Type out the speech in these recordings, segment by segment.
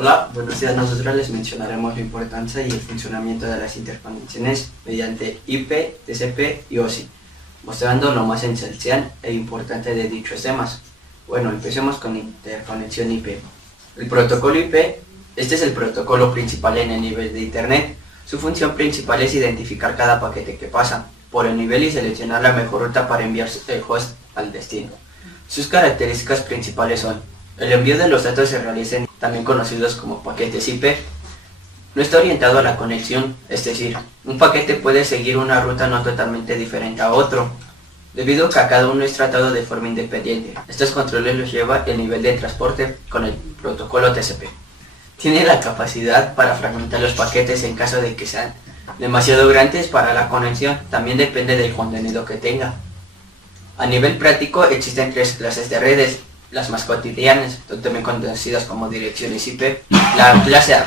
Hola, buenos días. Nosotros les mencionaremos la importancia y el funcionamiento de las interconexiones mediante IP, TCP y OSI, mostrando lo más esencial e importante de dichos temas. Bueno, empecemos con interconexión IP. El protocolo IP, este es el protocolo principal en el nivel de Internet. Su función principal es identificar cada paquete que pasa por el nivel y seleccionar la mejor ruta para enviar el host al destino. Sus características principales son: el envío de los datos se realiza, también conocidos como paquetes IP. No está orientado a la conexión, es decir, un paquete puede seguir una ruta no totalmente diferente a otro, debido a que cada uno es tratado de forma independiente. Estos controles los lleva el nivel de transporte con el protocolo TCP. Tiene la capacidad para fragmentar los paquetes en caso de que sean demasiado grandes para la conexión, también depende del contenido que tenga. A nivel práctico existen tres clases de redes: las más cotidianas, también conocidas como direcciones IP. La clase A,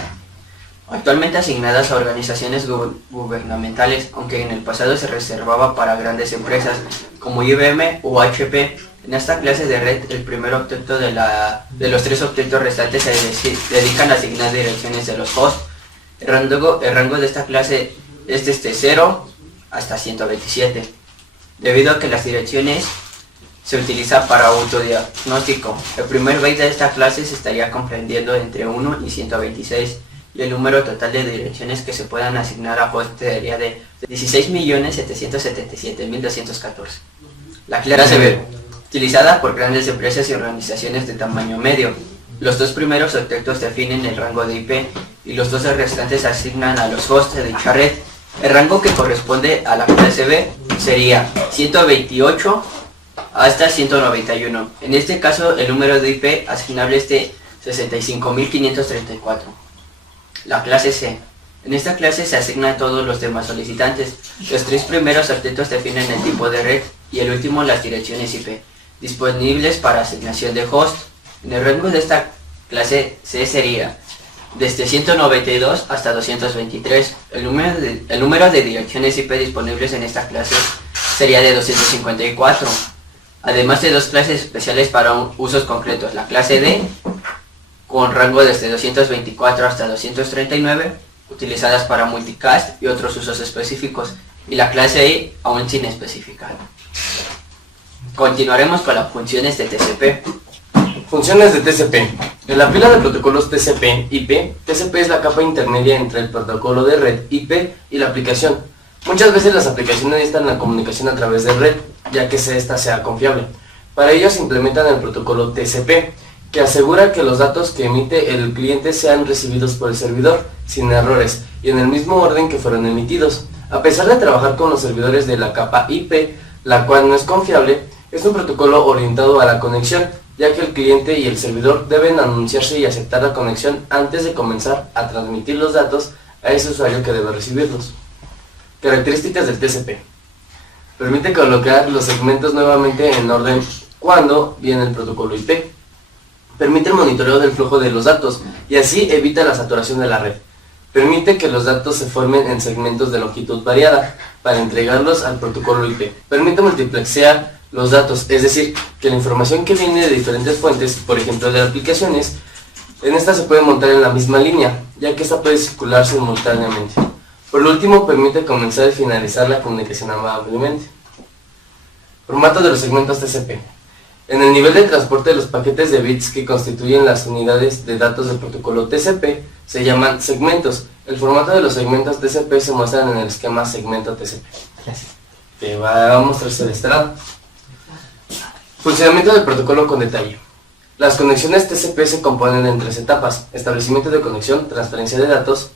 actualmente asignadas a organizaciones gubernamentales, aunque en el pasado se reservaba para grandes empresas como IBM o HP. En esta clase de red, el primer octeto de los tres octetos restantes se dedican a asignar direcciones de los hosts. El rango de esta clase es desde 0 hasta 127, debido a que las direcciones se utiliza para autodiagnóstico. El primer byte de esta clase se estaría comprendiendo entre 1 y 126, y el número total de direcciones que se puedan asignar a host sería de 16.777.214. La clase B, utilizada por grandes empresas y organizaciones de tamaño medio. Los dos primeros octetos definen el rango de IP y los dos restantes asignan a los hosts de dicha red. El rango que corresponde a la clase B sería 128 hasta 191. En este caso, el número de IP asignable es de 65.534. La clase C. En esta clase se asignan todos los demás solicitantes. Los tres primeros octetos definen el tipo de red y el último las direcciones IP disponibles para asignación de host. En el rango de esta clase C sería desde 192 hasta 223. El número de direcciones IP disponibles en esta clase sería de 254. Además de dos clases especiales para usos concretos: la clase D, con rango desde 224 hasta 239, utilizadas para multicast y otros usos específicos, y la clase E, aún sin especificar. Continuaremos con las funciones de TCP. Funciones de TCP. En la fila de protocolos TCP/IP, TCP es la capa intermedia entre el protocolo de red IP y la aplicación. Muchas veces las aplicaciones necesitan la comunicación a través de red, ya que esta sea confiable. Para ello se implementan el protocolo TCP, que asegura que los datos que emite el cliente sean recibidos por el servidor, sin errores, y en el mismo orden que fueron emitidos. A pesar de trabajar con los servidores de la capa IP, la cual no es confiable, es un protocolo orientado a la conexión, ya que el cliente y el servidor deben anunciarse y aceptar la conexión antes de comenzar a transmitir los datos a ese usuario que debe recibirlos. Características del TCP. Permite colocar los segmentos nuevamente en orden cuando viene el protocolo IP. Permite el monitoreo del flujo de los datos y así evita la saturación de la red. Permite que los datos se formen en segmentos de longitud variada para entregarlos al protocolo IP. Permite multiplexear los datos, es decir, que la información que viene de diferentes fuentes, por ejemplo de aplicaciones, en esta se puede montar en la misma línea, ya que esta puede circular simultáneamente. Por último, permite comenzar y finalizar la comunicación amablemente. Formato de los segmentos TCP. En el nivel de transporte de los paquetes de bits que constituyen las unidades de datos del protocolo TCP se llaman segmentos. El formato de los segmentos TCP se muestra en el esquema segmento TCP. Gracias. Que va a mostrarse de este lado. Funcionamiento del protocolo con detalle. Las conexiones TCP se componen en tres etapas: establecimiento de conexión, transferencia de datos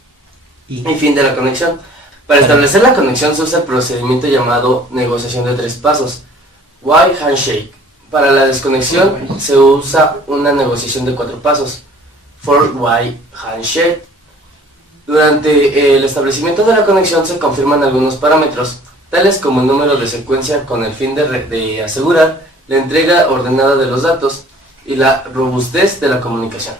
y fin de la conexión. Para establecer la conexión se usa el procedimiento llamado negociación de tres pasos, White Handshake. Para la desconexión se usa una negociación de 4 pasos, Four Way Handshake. Durante el establecimiento de la conexión se confirman algunos parámetros, tales como el número de secuencia con el fin de asegurar la entrega ordenada de los datos y la robustez de la comunicación.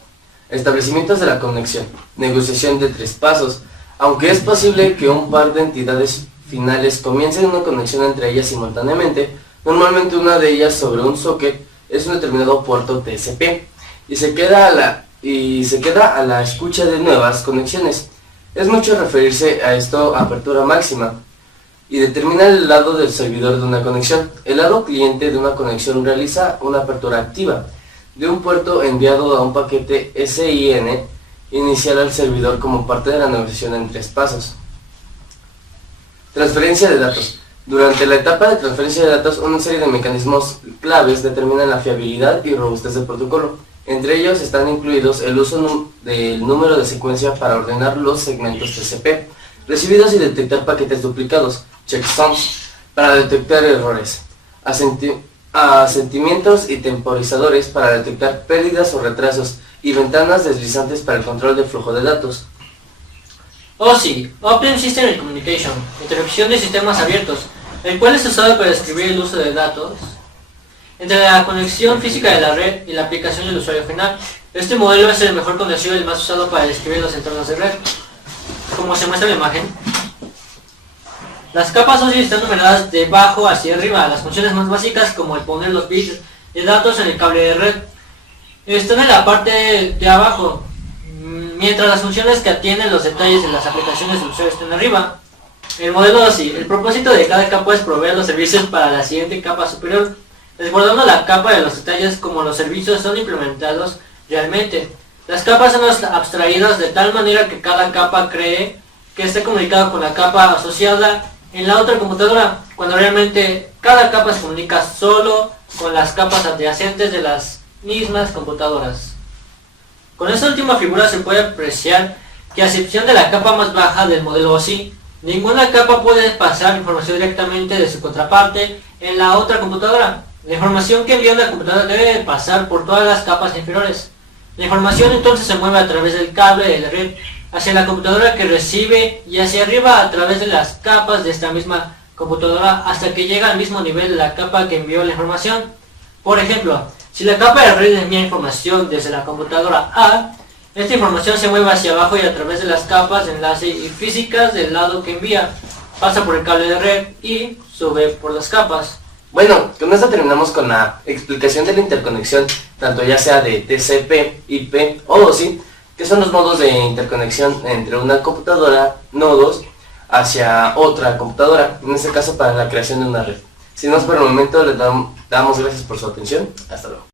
Establecimientos de la conexión. Negociación de 3 pasos. Aunque es posible que un par de entidades finales comiencen una conexión entre ellas simultáneamente, normalmente una de ellas sobre un socket es un determinado puerto TCP y se queda y se queda a la escucha de nuevas conexiones. Es mucho referirse a esto apertura máxima y determina el lado del servidor de una conexión. El lado cliente de una conexión realiza una apertura activa de un puerto enviado a un paquete SYN inicial al servidor como parte de la negociación en 3 pasos. Transferencia de datos. Durante la etapa de transferencia de datos, una serie de mecanismos claves determinan la fiabilidad y robustez del protocolo. Entre ellos están incluidos el uso del número de secuencia para ordenar los segmentos TCP recibidos y detectar paquetes duplicados, checksums, para detectar errores, asentimientos y temporizadores para detectar pérdidas o retrasos, y ventanas deslizantes para el control del flujo de datos. OSI, Open System Communication, introducción de sistemas abiertos, el cual es usado para describir el uso de datos entre la conexión física de la red y la aplicación del usuario final. Este modelo es el mejor conocido y el más usado para describir los entornos de red. Como se muestra en la imagen, las capas OSI están numeradas de abajo hacia arriba. Las funciones más básicas, como el poner los bits de datos en el cable de red, están en la parte de abajo, mientras las funciones que atienden los detalles de las aplicaciones del usuario están arriba. El modelo OSI, el propósito de cada capa es proveer los servicios para la siguiente capa superior, resguardando la capa de los detalles como los servicios son implementados realmente. Las capas son abstraídas de tal manera que cada capa cree que está comunicado con la capa asociada en la otra computadora, cuando realmente cada capa se comunica solo con las capas adyacentes de las mismas computadoras. Con esta última figura se puede apreciar que a excepción de la capa más baja del modelo OSI, ninguna capa puede pasar información directamente de su contraparte en la otra computadora. La información que envía una computadora debe pasar por todas las capas inferiores. La información entonces se mueve a través del cable de la red hacia la computadora que recibe y hacia arriba a través de las capas de esta misma computadora hasta que llega al mismo nivel de la capa que envió la información. Por ejemplo, si la capa de red envía información desde la computadora A, esta información se mueve hacia abajo y a través de las capas de enlace y físicas del lado que envía, pasa por el cable de red y sube por las capas. Bueno, con esto terminamos con la explicación de la interconexión, tanto ya sea de TCP, IP o OSI, que son los modos de interconexión entre una computadora, nodos, hacia otra computadora, en este caso para la creación de una red. Sin más por el momento, les damos gracias por su atención. Hasta luego.